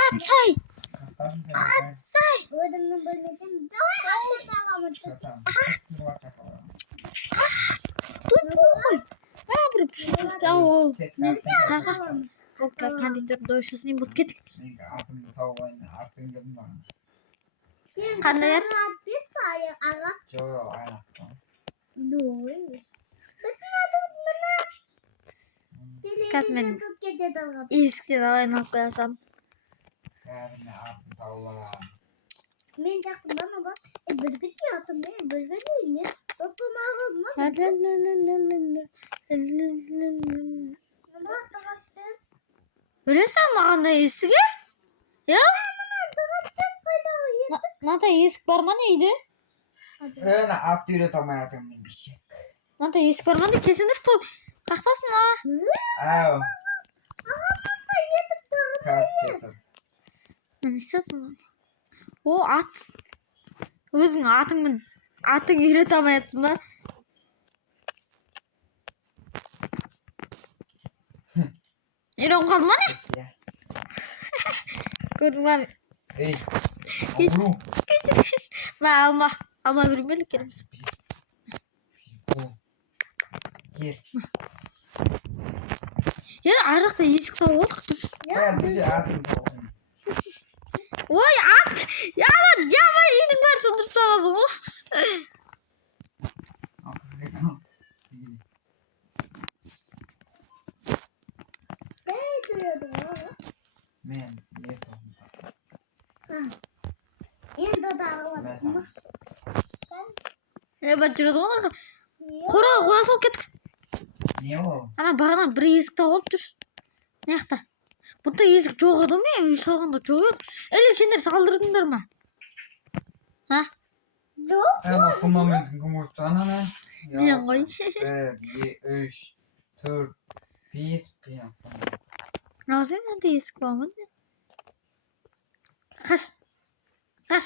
Atsay. Atsay. Bölümünü bölmedim. Компьютер дойшысын бут кетик. Qanday yap? Katmen eskiden oynab qo'yasam. Men yaqindan bak. Birgit yasam men birgit Bilasan qanday esiga? Ya? Manda esik bormi neydi? Öyle aktüre tomayatım bir şey. Manda esik bormi kesindir bu. Qaqtasin ha. Ayo. Kaçtı. Ne istiyorsun? O at. Özün atыңмен atың үйрете алмайсың ба? Үйреніп қалдың ба не? Көрдің ба? Ey. Abru. Мен алма бермелік кереміз. Gir. Ya арақта есік сау болдық тұр. Ben bir şey atayım. Ой, at! Ya lan cama iyilik var sındırıp savasın. Men yedim. Ben жүреді ғой. Қораға қоя сал кеттік. Ne o? Ана бағана бір есік тауып тұр. Ne жақта? Бұнда есік жоқ еді ме? Үй салғанда жоқ еді. Әлі сендер салдырдыңдар ма? Ha? Ana fundamentin kumurtana ne? Мен ғой. 1, 2, 3, 4, 5, 5. Ал сен қандай есік бар ма? Қаш. Қаш.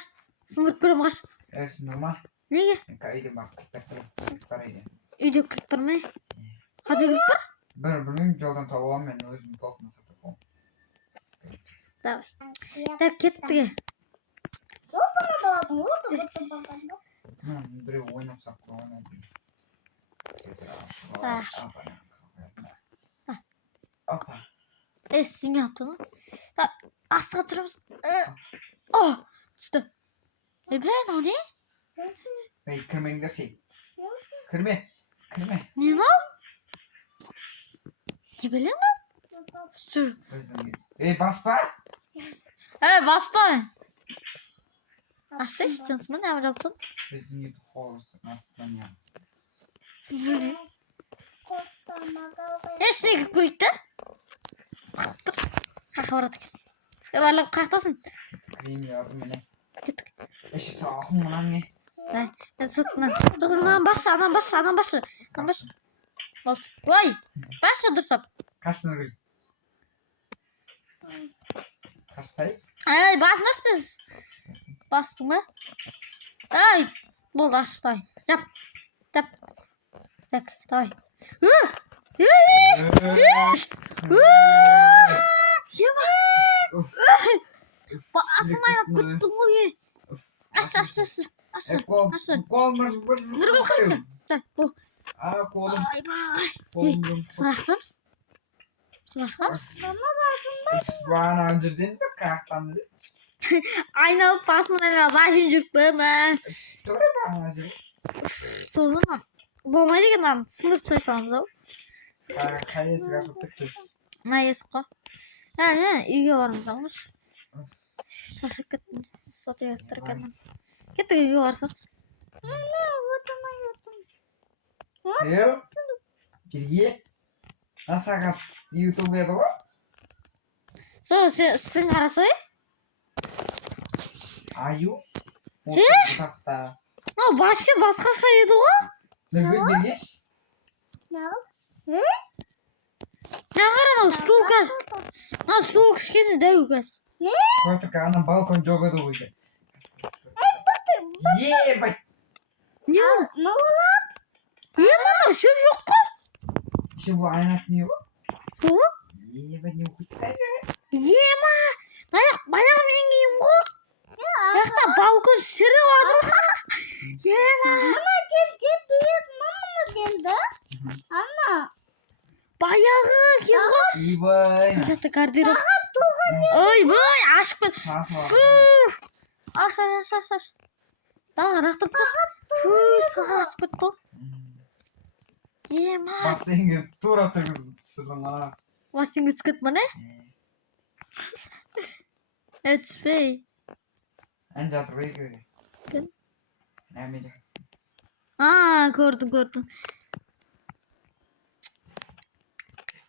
Сындырып көрем қаш. Evet normal. Неге? Kaydı bak. Kaydı. Үйде кілт бар ма? Қандай кілт бар? Bilmiyorum joldan tavuğum ben özüm bakmasa tavuğum. Давай. Так, кеттік. Biri oynamsak da oynayalım. Hoppa. Сен не yaptın lan? Астыға тұрамыз. О, түсті. Ben o ne? Hey kırmayın da şey. Kırma. Ne lan? Ne bileyim lan? Sür. Hey basma. Basma. Aşağı istiyorsun mu? Ne yapacaksın? Bizim YouTube olursa nasıl ya? Zürü. Hiç ne gülük de? Kalka varada kesin. Varlık kalktasın. Kıyım yardım beni. Gittik. Eşi sağ olsun mu lan ne? Sırtından. Durun başla. Adam başla. Oldu. Vay. Başla dursam. Kaç sınır gül? Kaç sayı? Ay basmışsınız. Bastım mı? Ay. Болды açtay. Yap. Так, давай. Басылмай күттім ғой. Ашы. Kolmuş. Dur bakırsın. Bu. Aa kolum. Ay. Kolum. Sılaqlamız. Bana öldürdüğünüzde kalktandı. Aynalıp basmadan elə başın жүріп qoyma. Doğru bana öldürdü. Soğuğundan. Болмайды екен аны сындырып тастай саламыз ау. Қай есік ашып тұр? Мына есік қой. Үйге барамыз ағаш. Шашып кеттім. Соты жеп тұр екен. Кеттік үйге барсақ. Yok. Birge. Nasıl kat YouTube'a da var? Сол сен қарасай. Ayu. Takta. Вообще басқаша еді ғой. Birgeş. Қара стул газ. Стул кішкене дәу газ. Koytuk anam balkon joga da uydu. Ебать. Не болды? Мана шөп жоқ қой. Şu bu aynak ne o? Сол. Ебать не ухуй. Ема. Аяқ Onun siri vardır. Yema. Mama gel büyük mama geldi. Anne. Bayağı kız. İyi bay. Kızı gardırop. Oy boy aşk be. Fuh. Aş. Daha rahatlık kız. Fuh sağas bitti. Yema. Basayım tur atırız sırlama. Vasing üsküt mı ne? Etbey. Anca hatırlayı göre. Gel. Ne yapacaksın? Aa gördüm.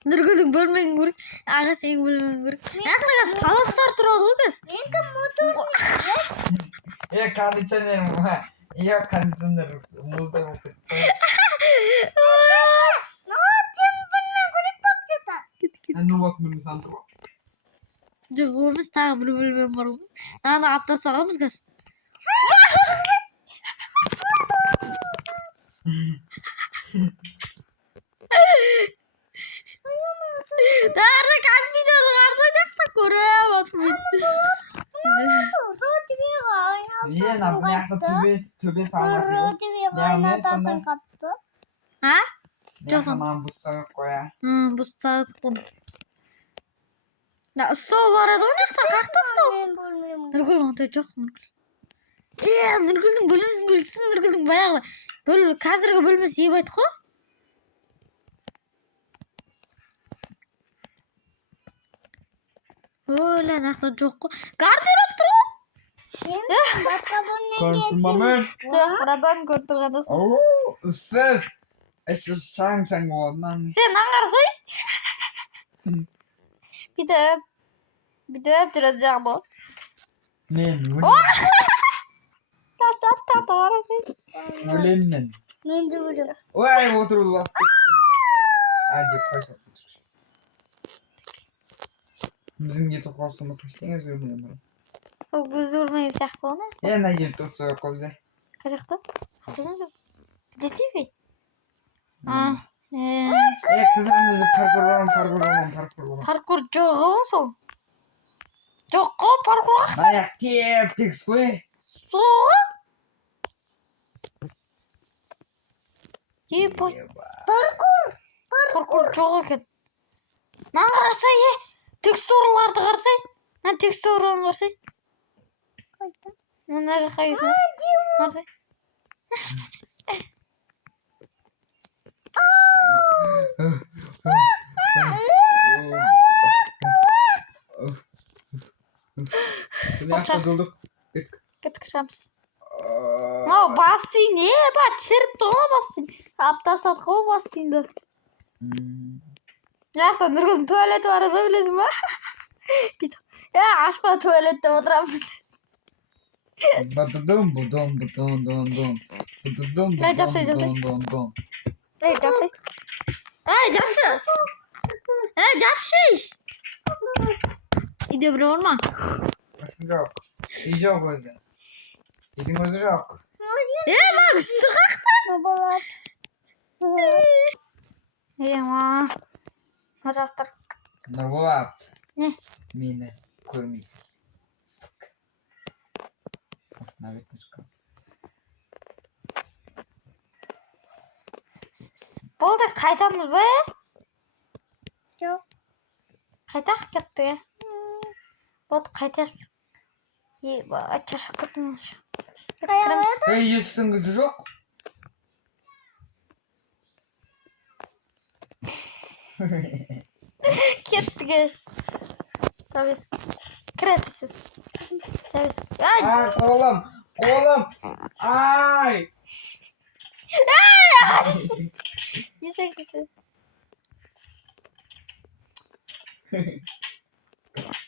Nurgül'ün bölmeyin gürük. Ağa sen bölmeyin gürük. Yakta kız palak sar turadu kız. Benim motor Ya kondisyoner mi? Ya kondisyoner. Muzda mı? Ne yapacağım bana kurup bakıyorlar. Ne bak bunu santra. Cıvımız tağı bölmeyin var mı? Nana aptal sağımız kız. Darda kalbiden varsaydın da koraya bakmayın. Niye ne yaptın? Tübe sağlamak yok. Aynadan kattı. Ha? Ne hemen bu sefer koya. Bu saat konu. Da stol var adı ne işte kalktı stol. Nurgül onta çok Nurgül. Nurgül'ün bölümüsün gülsün Nurgül'ün bayağı. Böyle kazırga bölmesi iyi bayt ko. Öyle nakta çok ko. Gardırop turu. Başka bunun Konturmamen. Radan gördüm. Oo, üffes. Eşe sen ondan. Sen nangarsın? Bir de öptüreceğim o. Men, Ölenmen. Ben de vuruyorum. Oy oturdu bastık. Hadi koş otur. Bizim yeto kostümü seçtiğin özür dilerim. Çok üzülmeyin saklı ona. Ne yeto soya kovze. Kaçaktı? Kızınız ciddi mi? Sizin parkur. Parkur çok olsun. Çok parkur. Ayak tip skoy. Su. İyi boy. Parkur çok ekan. Lan qarasa ye. Teksturalardı qarasay. Lan teksturаны qarasay. Mına жақайсың. Qarasay. Yakta dolduk. Git kışamız. No bastın ne? Bak çırp doğuna bastın. Aptal satqa o bastın da. Yakta Nurgül tuvalet var da bilesің mi? Ya açma tuvalette oturamın. Budum. Capşiş. İde bir olma. Yok. Yok o yüzden. İlgimiz yok. Bak sıkak. Babalar. Ma. Hocaftar. Ne bu at? Ne? Mine koymayız. Ne bitir kal. Болды қайтамыз ба? Жоқ. Қайтақ кетті. Болды қайтар. Шаршап кеттім. Есіктің кілті жоқ? Кеттік. Табес. Кіретісіз. Табес. Ай, қолым. Ай. Не шектісіз?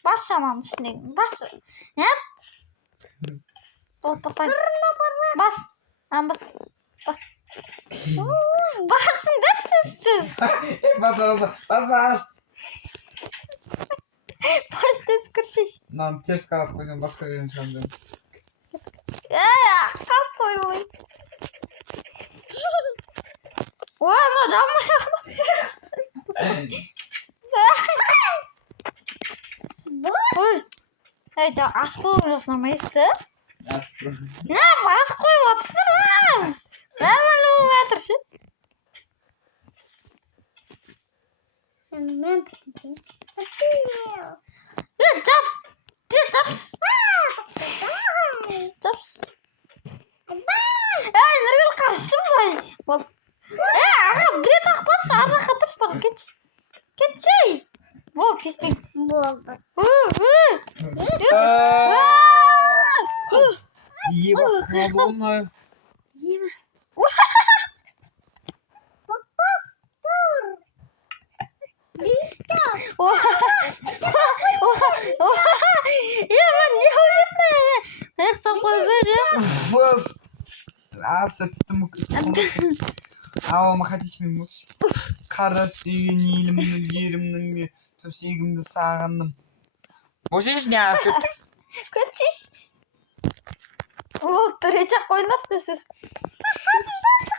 Бас шамам ішіне. Бас. Не? Тоқтасаң. Бас. Бас. Басың да сіз. Бас. Baş tez kırşış. Lan ters karat koyacağım başka yerin sandım. Kas toyuyor. Ulan adam mı? Oy. Hey, aşk olmuyorsun ama işte. Ne bas koyuyorsun? Nормально болып жатыр ше. Ben Жап. Жап. Жап. Нұргүл қашшы былай. Бол. Аға, бірет ақпашы, ар жаққа тұршы бар. Кетші. Кетші. Бол, кеспең. болды. Ебать, Папа, dur. Düştü. Я не уверена. Я хочу позвать. Ауама қатесімен болшы. Қара сүйген елімнің, ерімнің, төсегімді сағындым. Бошеш не ақыт? Кетші. Ол түречек қойнас түсіз.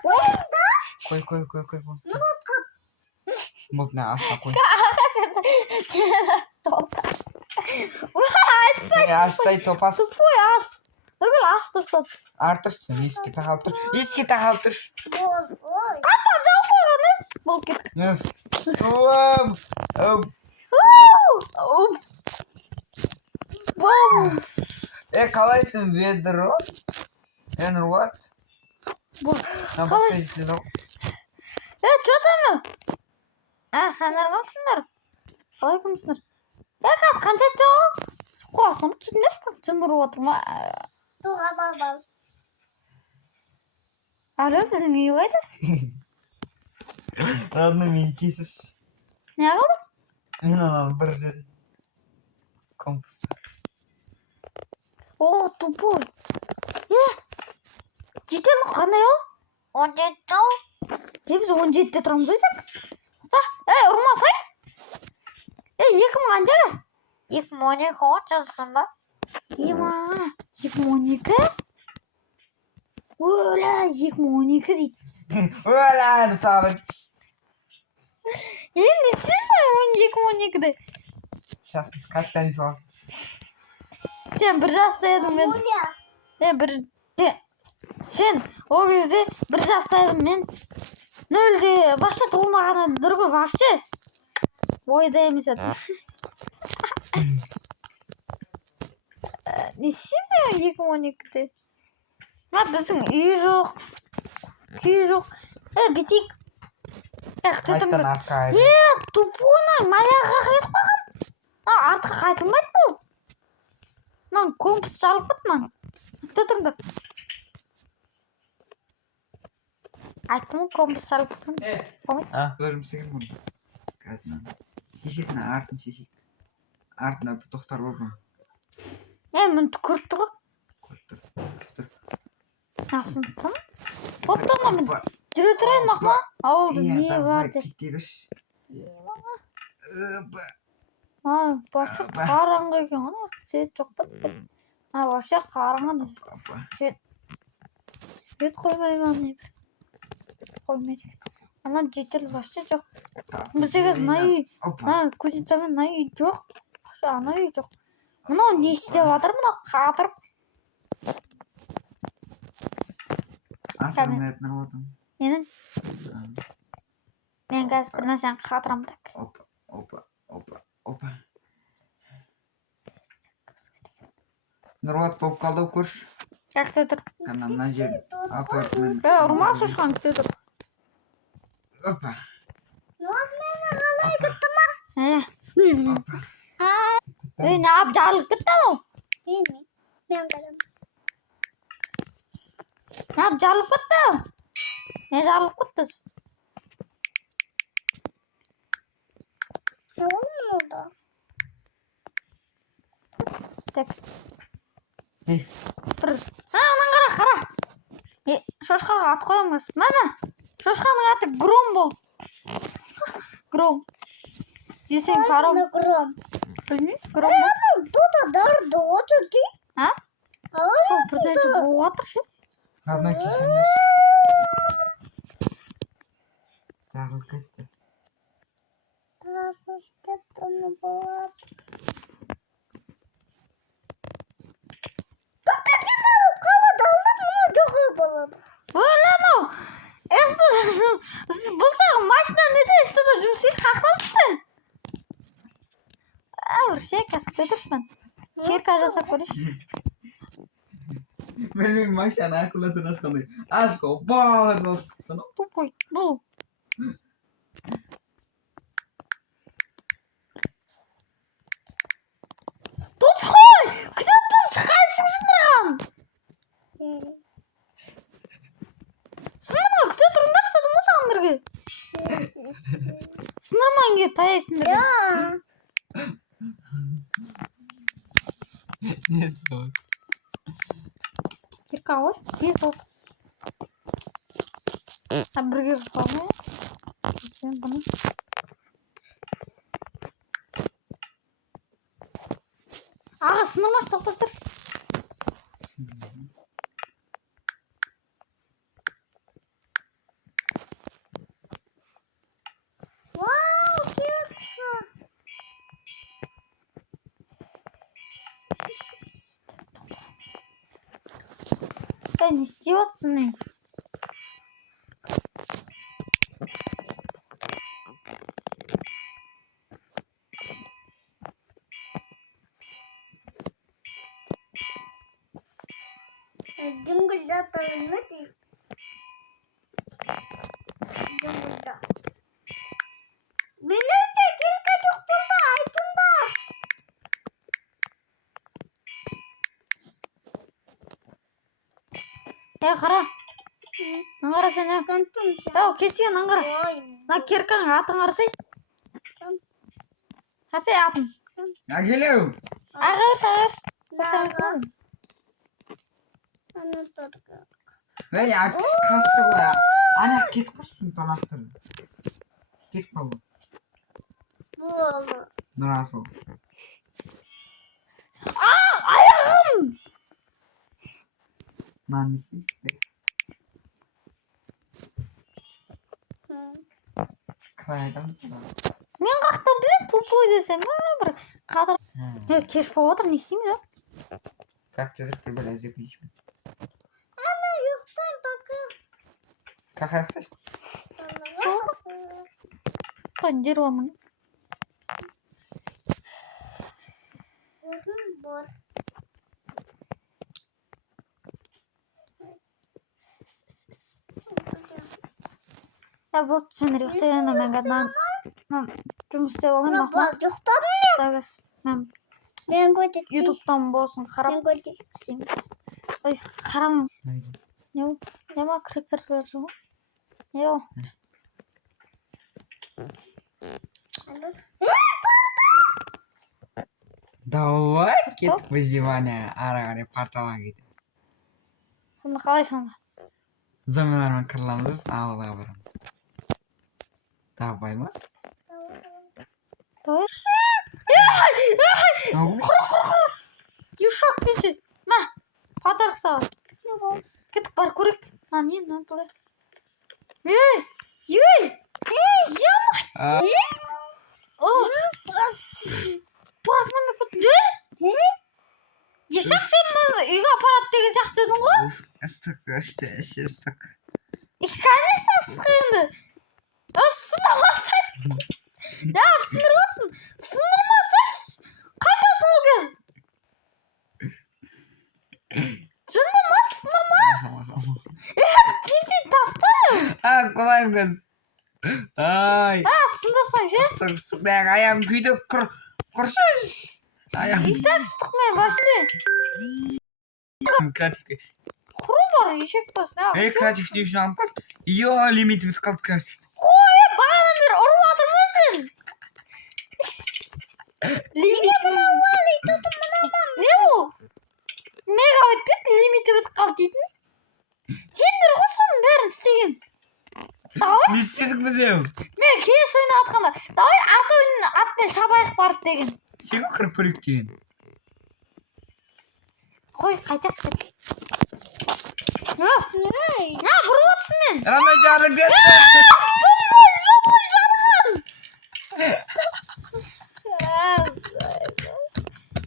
Қой. Болды не асқа қой. Аға сен Не ашсай топас. тупой аш. Нұргүл аш топ. Артырсың, еске тағалып тұр. Еске тағалып тұр. Болды. Ой. Ата жау қойғаныз. Бол кеттік. Қалайсың, ведро? Нұрғат? Қалай? Чё там? Сендер кімсіңдер? Қалай кімсіңдер? Қазір қанша жау? Қуасынан түсіндерші? Жын ұрып отыр ма? Туға бабам. Алло, біздің үй қайда? Ладно, мен кесіш. Не қалды? Мен ананы бір жер. Компас. О, тупой. Жетен қандай ол? 17 жау. Біз 17-де тұрамыз өйдік. Ұрмасай. 2000 қанша жас? 2012 10 жасысың ба? 2012? Оля, 2012 дейді. Оля, тағы кеш. Не сен 2012-де? Сейчас, қаттан салады. Сен бір жаста едің мен. Сен ол кезде бір жаста едім мен. Нөлде вообще толмағаны дұрғы вообще. Ойда емес еді. Не істеймін 2012-де? Біздің үй жоқ. Күй жоқ. Бетейік. Қайттан артқа айды. Тупойна, маяға қайтып қалған. Артқа қайтылмайды бұл. Мынан компас жалып бұд, тұрыңдар. Айттым компас жалып бұд. Көрімсеген бұны. Қазынан. Шешетін артын шешек. Артына бір тоқтар бар бұны. Мұны көріп тұр ғой. Көріп тұр. Напсын тұн? Оптан мен жүре тұрайын мақма. Ауылды не бар деп. Кете берш. Башы қараңғы екен ғана. Свет жоқ па? Башы қараңғы. Свет қоймай не бір. Қоймайды екен. Ана жетел башы жоқ. Біздегі на үй. Кузницамен на үй жоқ. Ана үй жоқ. Мынау не істеп жатыр? Мынау қатырып. Артырын әйтінір отым. Менің? Мен қазір бір нәрсені қатырам так. Опа. Нұрғат болып қалды көрш. Жақты тұр. Мына жер. Ұрма шошқан күте тұр. Опа. қалай күтті ма? Опа. Ne yap jarlık bitti o. Değil mi? Ben kalım. Ne yap jarlık bitti. Ne jarlık bitti? Ne oldu? Tek. Anan qara. Şoşqaga at qo'yamiz. Mana. Şoşqaning ati Grom bo'ldi. Grom. Desang qarom. Гром. Bilmaysiz, Grom. Тут дарда отурди. Ha? Сол bir narsa bo'lib o'tirshi. Одна кисеміз. Тағыл кетті. Başka жасап көрейінші. Benim maşana akıllatın aşkındı. Aşkı bağır olsun. Тупой. Бұл. Тупой! Где ты шығайсың сынырған? Сынырма, күте тұрыңдар сөйлем ма саған бірге? Сынырман ке, таяйсыңдар. Ne soğuk. Кирка ғой, бес болды. Бірге қалмай. Сен бұны. Аға, сынырмаш, тоқта тұр. Вау, кепка. Не істеп жатсың не? Джунглда тұрмады. Джунглда. Менің де кепка жоқ болды, айтыңдар. Қара. Наңғара сен, Кантун. кестен наңғара. Ой. Керкаң атын қарасай. Қасай атын. Ya geliyor. Ағаш. Наға. Аны тұрғы. Ve ya kız kaçtı bu ya. Anne git kuşsun dolaştır. Git baba. Болды. Nurası. Аяғым! Nanesi işte. Kılaydan. Мен қақта білем, тупой десем, бір қадыр. Кеш болып отыр, не істейміз, а? Как тебе bir böyle zepişme. Ана, юқтай бақы. Как yaptın? Жер бармын. Бар. Болып, сен ұйықтай енді мен қазір жұмыс істеп аламын. Бар, жоқтадың Мен мен көтек. ютубтан болсын қарап Мен көтек. істейміз. Ой, қарамын. Не ол? Не ма криперлер жоқ? Не ол? Давай git выживание. Ара қарай порталға кетеміз. Сонда қалай сонда? Зомбилармен қырыламыз, ауылға барамыз. Давай ма? Давай. Ау. Юшақ пенше. Ма, подарок саған. Кетіп бар көрек. Не, былай. А, Басымды көтті. Ешақ сен үйге апарат деген сияқты дедің ғой? Уф, ыстық іште, іші ыстық. Конечно, ыстық енді. Сындырмасай. Сындырмасын. Сындырмасаш. Қайтасың ол кез. Жындырмас, сындырма. Тиді тастайым. Kolay kız. Ay. Сындырсаң ше. Ыстық, ayağım kuydu, kurşuş. Ayağım. И так ыстық мен вообще. Kreatif. Құру бар, ешек тасын. Kreatif diye şu an koş. Yo, limitimiz kaldı kreatif. Қой, бағадан бері ұрып жатырмысың? Лимит. Не бұл? Мегабайт бет лимитіміз қалды дейтін. Сендер ғой соның бәрін істеген. Давай. Ne istedik bizim? Мен келесі ойына атқанда. Давай ат ойынын атпен шабайық барып деген. Sen o kırpırık diyin. Қой, қайтақ. На, бұрып отырсың мен. Ramazan'ı gel.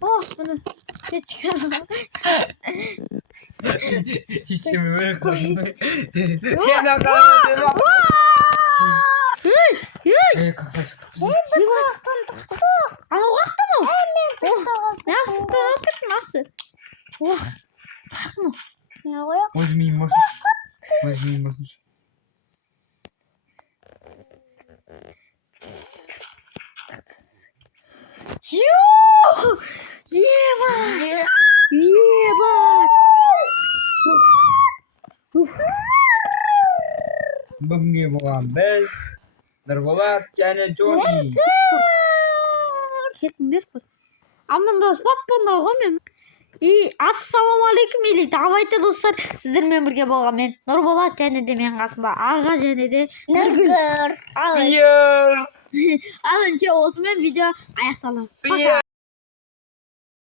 Bunu çıkaralım. Hiç mi böyle kaldı? Ya da kaldı. Kaktan çıktık biz. Ana uqaqdan o. Yaxshi, ketmasdi. Uaq. Qaqnu. Ne oluyor? O'z miyim boş. O'z miyim boş. Yoo! Yeba! Yeba! Bunga bo'lgan biz Nurbolat және Joni. Ketіңдер бір. Амандос баппында ғой мен. Ассалаумағалейкум или давайте достар, сіздермен бірге болған мен Нұрболат және де мен қасымда аға және де Нұргүл. Nurgül. Sıyır. Ал енді осымен видео аяқталады. Sıyır.